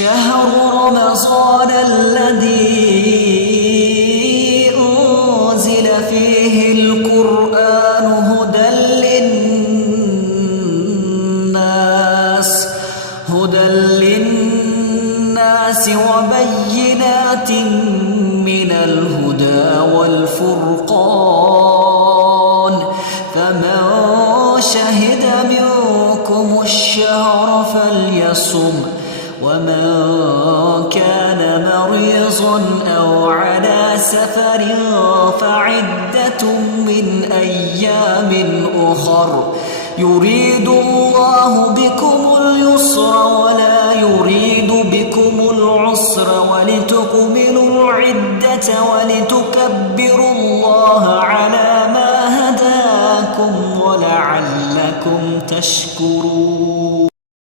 شهر رمضان الذي أنزل فيه القرآن هدى للناس وبينات من الهدى والفرقان، فمن شهد منكم الشهر فليصم، ومن كان مريضا أو على سفر فعدة من أيام أخر، يريد الله بكم اليسر